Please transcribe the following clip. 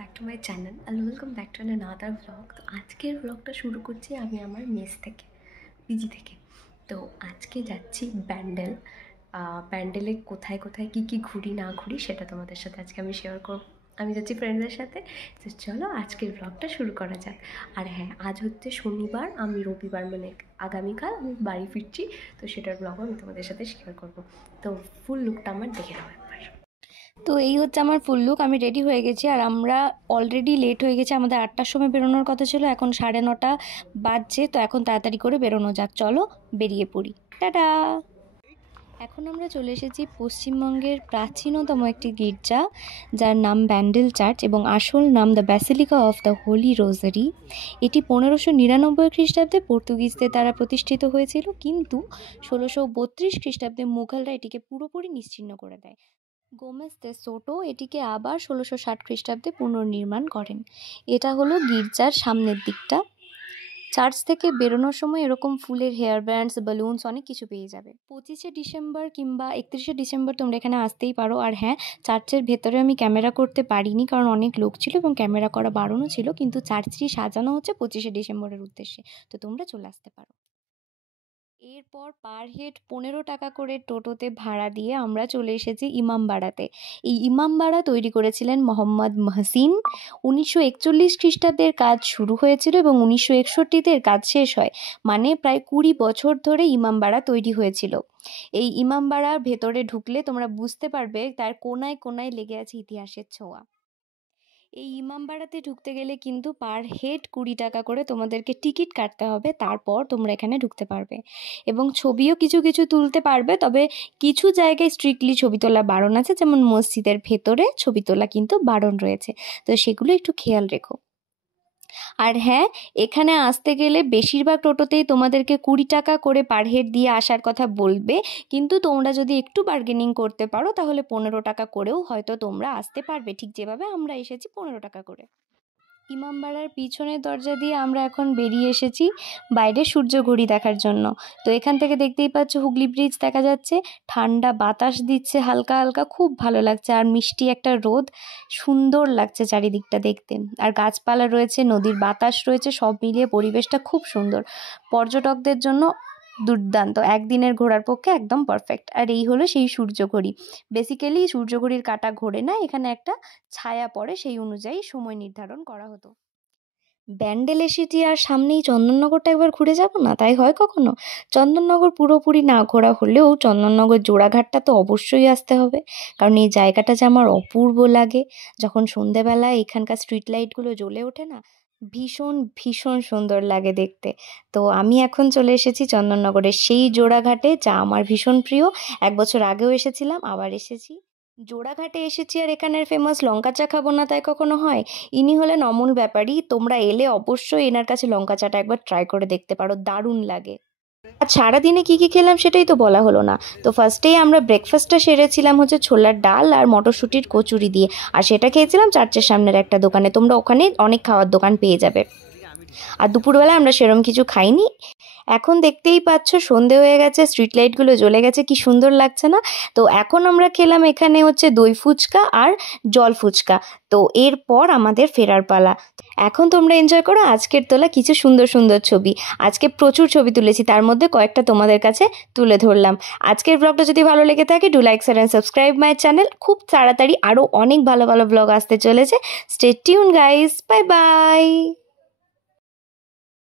Back to my channel and welcome back to another blog. তো আজকের ব্লগটা শুরু করছি আমি আমার মেস থেকে, পিজি থেকে। তো আজকে যাচ্ছি ব্যান্ডেল। ব্যান্ডেলে কোথায় কোথায় কী ঘুরি না ঘুরি সেটা তোমাদের সাথে আজকে আমি শেয়ার করব। আমি যাচ্ছি ফ্রেন্ডদের সাথে। তো চলো আজকের ব্লগটা শুরু করা যাক। আর হ্যাঁ, আজ হচ্ছে শনিবার, আমি রবিবার মানে আগামীকাল আমি বাড়ি ফিরছি। তো সেটার ব্লগও আমি তোমাদের সাথে শেয়ার করব। তো ফুল লুকটা আমার দেখে নাও একবার। তো এই হচ্ছে আমার ফুল লুক। আমি রেডি হয়ে গেছি আর আমরা অলরেডি লেট হয়ে গেছি। আমাদের 8টার সময় বেরোনোর কথা ছিল, এখন 9:30 বাজছে। তো এখন তাড়াতাড়ি করে বেরোনো যাক, চলো বেরিয়ে পড়ি। টাটা। এখন আমরা চলে এসেছি পশ্চিমবঙ্গের প্রাচীনতম একটি গির্জা, যার নাম ব্যান্ডেল চার্চ এবং আসল নাম the basilica of the Holi রোজারি। এটি 1599 খ্রিস্টাব্দে পর্তুগিজদের দ্বারা প্রতিষ্ঠিত হয়েছিল, কিন্তু 1632 খ্রিস্টাব্দে মুঘলরা এটিকে পুরোপুরি নিশ্চিহ্ন করে দেয়। গোমেজ দে সোটো এটিকে আবার 1660 খ্রিস্টাব্দে পুনর্নির্মাণ করেন। এটা হলো গির্জার সামনের দিকটা। চার্চ থেকে বেরোনোর সময় এরকম ফুলের হেয়ার ব্যান্ডস, বালুনস অনেক কিছু পেয়ে যাবে। 25শে ডিসেম্বর কিংবা 31শে ডিসেম্বর তোমরা এখানে আসতেই পারো। আর হ্যাঁ, চার্চের ভেতরে আমি ক্যামেরা করতে পারিনি, কারণ অনেক লোক ছিল এবং ক্যামেরা করা বারণও ছিল, কিন্তু চার্চটি সাজানো হচ্ছে 25শে ডিসেম্বরের উদ্দেশ্যে। তো তোমরা চলে আসতে পারো। এরপর পার হেড 15 টাকা করে টোটোতে ভাড়া দিয়ে আমরা চলে এসেছি ইমামবাড়াতে। এই ইমামবাড়া তৈরি করেছিলেন মোহাম্মদ মহসিন। 1941 খ্রিস্টাব্দের কাজ শুরু হয়েছিল এবং 1961-তে এর কাজ শেষ হয়। মানে প্রায় 20 বছর ধরে ইমামবাড়া তৈরি হয়েছিল। এই ইমামবাড়ার ভেতরে ঢুকলে তোমরা বুঝতে পারবে তার কোনায় কোনায় লেগে আছে ইতিহাসের ছোঁয়া। এই ইমামবাড়াতে ঢুকতে গেলে কিন্তু পার হেড 20 টাকা করে তোমাদেরকে টিকিট কাটতে হবে, তারপর তোমরা এখানে ঢুকতে পারবে এবং ছবিও কিছু কিছু তুলতে পারবে। তবে কিছু জায়গায় স্ট্রিক্টলি ছবি তোলা বারণ আছে, যেমন মসজিদের ভেতরে ছবি তোলা কিন্তু বারণ রয়েছে। তো সেগুলো একটু খেয়াল রেখো। আর হ্যাঁ, এখানে আসতে গেলে বেশিরভাগ টোটোতেই তোমাদেরকে 20 টাকা করে পার হেড দিয়ে আসার কথা বলবে, কিন্তু তোমরা যদি একটু বার্গেনিং করতে পারো তাহলে 15 টাকা করেও হয়তো তোমরা আসতে পারবে, ঠিক যেভাবে আমরা এসেছি 15 টাকা করে। ইমামবাড়ার পিছনের দরজা দিয়ে আমরা এখন বেরিয়ে এসেছি বাইরে সূর্যঘড়ি দেখার জন্য। তো এখান থেকে দেখতেই পাচ্ছ হুগলি ব্রিজ দেখা যাচ্ছে, ঠান্ডা বাতাস দিচ্ছে হালকা হালকা, খুব ভালো লাগছে। আর মিষ্টি একটা রোদ, সুন্দর লাগছে চারিদিকটা দেখতে। আর গাছপালা রয়েছে, নদীর বাতাস রয়েছে, সব মিলিয়ে পরিবেশটা খুব সুন্দর। পর্যটকদের জন্য দুর্দান্ত, একদিনের ঘোরার পক্ষে একদম পারফেক্ট। আর এই হলো সেই সূর্যঘড়ি। বেসিক্যালি সূর্যঘড়ির কাঁটা ঘোরে না, এখানে একটা ছায়া পড়ে, সেই অনুযায়ী সময় নির্ধারণ করা হতো। ব্যান্ডেল এসেছি আর সামনেই চন্দননগরটা একবার ঘুরে যাব না, তাই হয় কখনো? চন্দননগর পুরোপুরি না ঘোরা হলেও চন্দননগর জোড়াঘাটটা তো অবশ্যই আসতে হবে, কারণ এই জায়গাটা যে আমার অপূর্ব লাগে। যখন সন্ধেবেলায় এখানকার স্ট্রিট লাইটগুলো জ্বলে ওঠে না, ভীষণ ভীষণ সুন্দর লাগে দেখতে। তো আমি এখন চলে এসেছি চন্দননগরের সেই জোড়াঘাটে, যা আমার ভীষণ প্রিয়। 1 বছর আগেও এসেছিলাম, আবার এসেছি। জোড়াঘাটে এসেছি আর এখানের ফেমাস লঙ্কা চা খাবো না তাই কখনো হয়? ইনি হলেন অমল ব্যাপারী। তোমরা এলে অবশ্যই এনার কাছে লঙ্কা চাটা একবার ট্রাই করে দেখতে পারো, দারুণ লাগে। আর সারাদিনে কী কী খেলাম সেটাই তো বলা হলো না। তো ফার্স্টেই আমরা ব্রেকফাস্টটা সেরেছিলাম হচ্ছে ছোলার ডাল আর মটরশুঁটির কচুরি দিয়ে, আর সেটা খেয়েছিলাম চার্চের সামনের একটা দোকানে। তোমরা ওখানে অনেক খাওয়ার দোকান পেয়ে যাবে। আর দুপুরবেলা আমরা সেরম কিছু খাইনি। এখন দেখতেই পাচ্ছ সন্ধে হয়ে গেছে, স্ট্রিট লাইটগুলো জ্বলে গেছে, কি সুন্দর লাগছে না? তো এখন আমরা খেলাম এখানে হচ্ছে দই ফুচকা আর জল ফুচকা। তো এরপর আমাদের ফেরার পালা। এখন তোমরা এনজয় করো আজকের তোলা কিছু সুন্দর সুন্দর ছবি। আজকে প্রচুর ছবি তুলেছি, তার মধ্যে কয়েকটা তোমাদের কাছে তুলে ধরলাম। আজকের ব্লগটা যদি ভালো লেগে থাকে, do like, share and subscribe my channel. খুব তাড়াতাড়ি আরও অনেক ভালো ভালো ব্লগ আসতে চলেছে। Stay tune guys, bye bye.